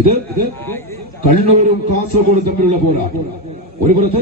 ഇത് കണ്ണൂരും കാസർഗോഡും തമ്മിലുള്ള പോരാട്ടം. ഒരു പുറത്ത്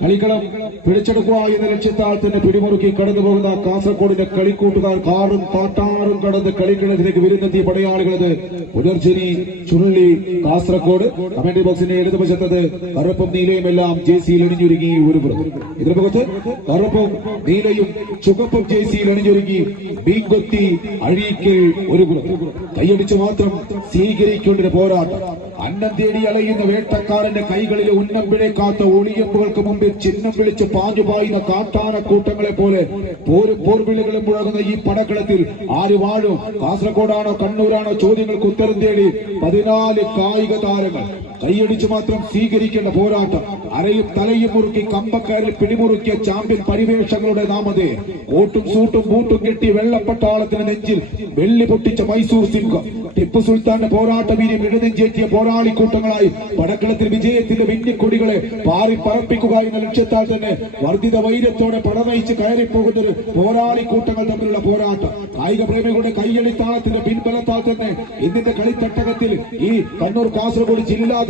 കളിക്കളം പിടിച്ചെടുക്കുക എന്ന ലക്ഷ്യത്താൽ തന്നെ പിടിമുറുക്കി കടന്നു പോകുന്ന കാസർഗോഡിന്റെ കളിക്കൂട്ടുകാർ കാറും താട്ടാറും കടന്ന് കളിക്കളത്തിലേക്ക് വരുന്നെത്തിയ പടയാളികളത് പുനർജനി, ചുള്ളി, കാസർഗോഡ്. കമന്ററി ബോക്സിന്റെ ഇടതുവശത്തത് കറുപ്പും നീലയും എല്ലാം ജേസിയിൽ അണിഞ്ഞൊരുങ്ങി ഒരു പുറത്ത്. ഇതിനു പുറത്ത് കറുപ്പും നീലയും ചുവപ്പും ജേസിയിൽ അണിഞ്ഞൊരുങ്ങി മീൻകൊത്തി, അഴീക്കൽ ഒരു പുറത്ത്. കൈയടിച്ച് മാത്രം സ്വീകരിക്കേണ്ട പോരാട്ടം. അന്നം തേടി അലയുന്ന വേട്ടക്കാരന്റെ കൈകളിലെ ഉന്നം പിഴക്കാത്ത ഒളിയമ്പുകൾക്ക് മുമ്പിൽ ചിഹ്നം വിളിച്ച് പാഞ്ഞു പായുന്ന കാട്ടാനക്കൂട്ടങ്ങളെ പോലെ പോർവിളികളും മുഴങ്ങുന്ന ഈ പടക്കളത്തിൽ ആര് വാഴും? കാസർഗോഡാണോ കണ്ണൂരാണോ? ചോദ്യങ്ങൾക്ക് ഉത്തരം തേടി 14 കായിക താരങ്ങൾ. കൈയടിച്ചു മാത്രം സ്വീകരിക്കേണ്ട പോരാട്ടം. അരയും തലയും മുറുക്കി കമ്പക്കാരിൽ പിടിമുറുക്കിയ ചാമ്പ്യൻ പരിവേഷങ്ങളുടെ നാമതേ. കോട്ടും സൂട്ടും ബൂട്ടും കെട്ടി വെള്ളപ്പട്ടാളത്തിന് നെഞ്ചിൽ വെള്ളി പൊട്ടിച്ച മൈസൂർ സിംഹം. ടിപ്പു സുൽത്താന്റെ പോരാട്ട വീര്യം ഇടനെഞ്ചേറ്റിയ പോരാളിക്കൂട്ടങ്ങളായി പടക്കളത്തിൽ വിജയത്തിന്റെ മിന്നിക്കൊടികളെ പാറി പറപ്പിക്കുക എന്ന ലക്ഷ്യത്താൽ തന്നെ വർദ്ധിത വൈരത്തോടെ പടനയിച്ച് കയറിപ്പോകുന്ന ഒരു പോരാളിക്കൂട്ടങ്ങൾ തമ്മിലുള്ള പോരാട്ടം. കായിക പ്രേമികളുടെ കൈയടിത്താളത്തിന്റെ പിൻബലത്താൽ തന്നെ ഇന്നിന്റെ കളിത്തട്ടകത്തിൽ ഈ കണ്ണൂർ കാസർഗോഡ് ജില്ലാതല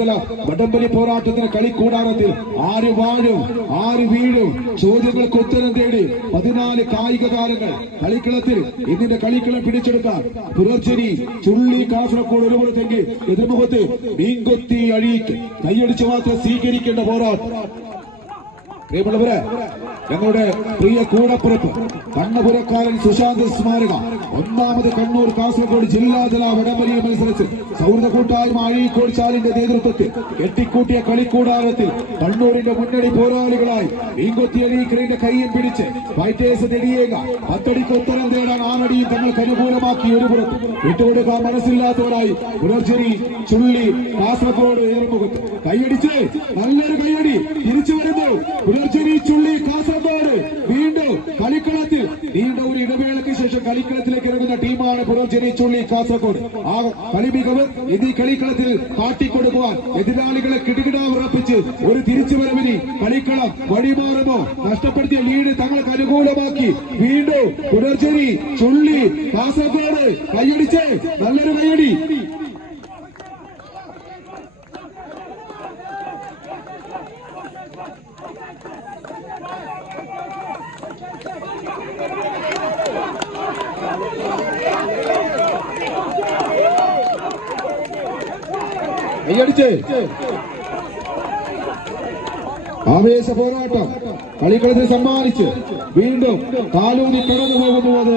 വടംവലി പോരാട്ടത്തിന് കളിക്കൂടാരത്തിൽ ആര് വാഴും, ആര് വീഴും? ചോദ്യങ്ങൾക്ക് ഉത്തരം തേടി 14 കായിക താരങ്ങൾ കളിക്കളത്തിൽ ഇന്നിന്റെ കളിക്കളം പിടിച്ചെടുക്കാൻ പുനർജനി, ചുള്ളി, കാസർഗോഡ് ഒരു പുറത്തെങ്കിൽ എതിർമുഖത്ത് മീൻകൊത്തി, അഴീക്ക്. കൈയടിച്ച് മാത്രം സ്വീകരിക്കേണ്ട പോരാട്ടം. പ്രിയമുള്ളവരെ, ഞങ്ങളുടെ പ്രിയ കൂടപ്പുറത്ത് കണ്ണപുരക്കാരൻ സുശാന്ത് സ്മാരക 1ാമത് കണ്ണൂർ കാസർഗോഡ് ജില്ലാതല വടംവലി മത്സരത്തിൽ സൗഹൃദ കൂട്ടായ്മ അഴീക്കോട് ചാലിന്റെ നേതൃത്വത്തിൽ കെട്ടിക്കൂട്ടിയ കളിക്കൂടാരത്തിൽ കണ്ണൂരിന്റെ മുന്നണി പോരാളികളായി മീൻകൊത്തി, അഴീക്കലിന്റെ കൈയും പിടിച്ച് ഫൈറ്റേഴ്സ് നെടിയേക 10 അടിക്ക് ഉത്തരം തേടാൻ 6 അടിയും തങ്ങൾക്ക് അനുകൂലമാക്കി ഒരു പുറത്ത് വിട്ടുകൊടുക്കാൻ മനസ്സില്ലാത്തവരായി പുനർജനി, ചുള്ളി, കാസർഗോഡ് എതിർമുഖത്ത്. കൈയടിച്ച് നല്ലൊരു കൈയടി തിരിച്ചു വരുന്നു. പുനർജനി, ചുള്ളി, കാസർഗോഡ് വീണ്ടും കളിക്കളത്തിൽ. നീണ്ട ഒരു ഇടവേളയ്ക്ക് ശേഷം കളിക്കളത്തിലേക്ക് ഇറങ്ങുന്ന ടീമാണ് പുനർജനി, ചുള്ളി, കാസർഗോഡ്. ആ കളി മികവ് ഇന്ന് കളിക്കളത്തിൽ കാട്ടിക്കൊടുക്കുവാൻ എതിരാളികളെ കിടുകിടാ ഉറപ്പിച്ച് ഒരു തിരിച്ചുവരവിന് കളിക്കളം വഴിമാറുമോ? നഷ്ടപ്പെടുത്തിയ ലീഡ് തങ്ങൾക്ക് അനുകൂലമാക്കി വീണ്ടും പുനർജനി, ചുള്ളി, കാസർഗോഡ്. കൈയടിച്ച് നല്ലൊരു കൈയടി. ആവേശ പോരാട്ടം കളിക്കളത്തിൽ സമ്മാനിച്ച് വീണ്ടും കാലൂരി കടന്നു പോകുന്നു. അത്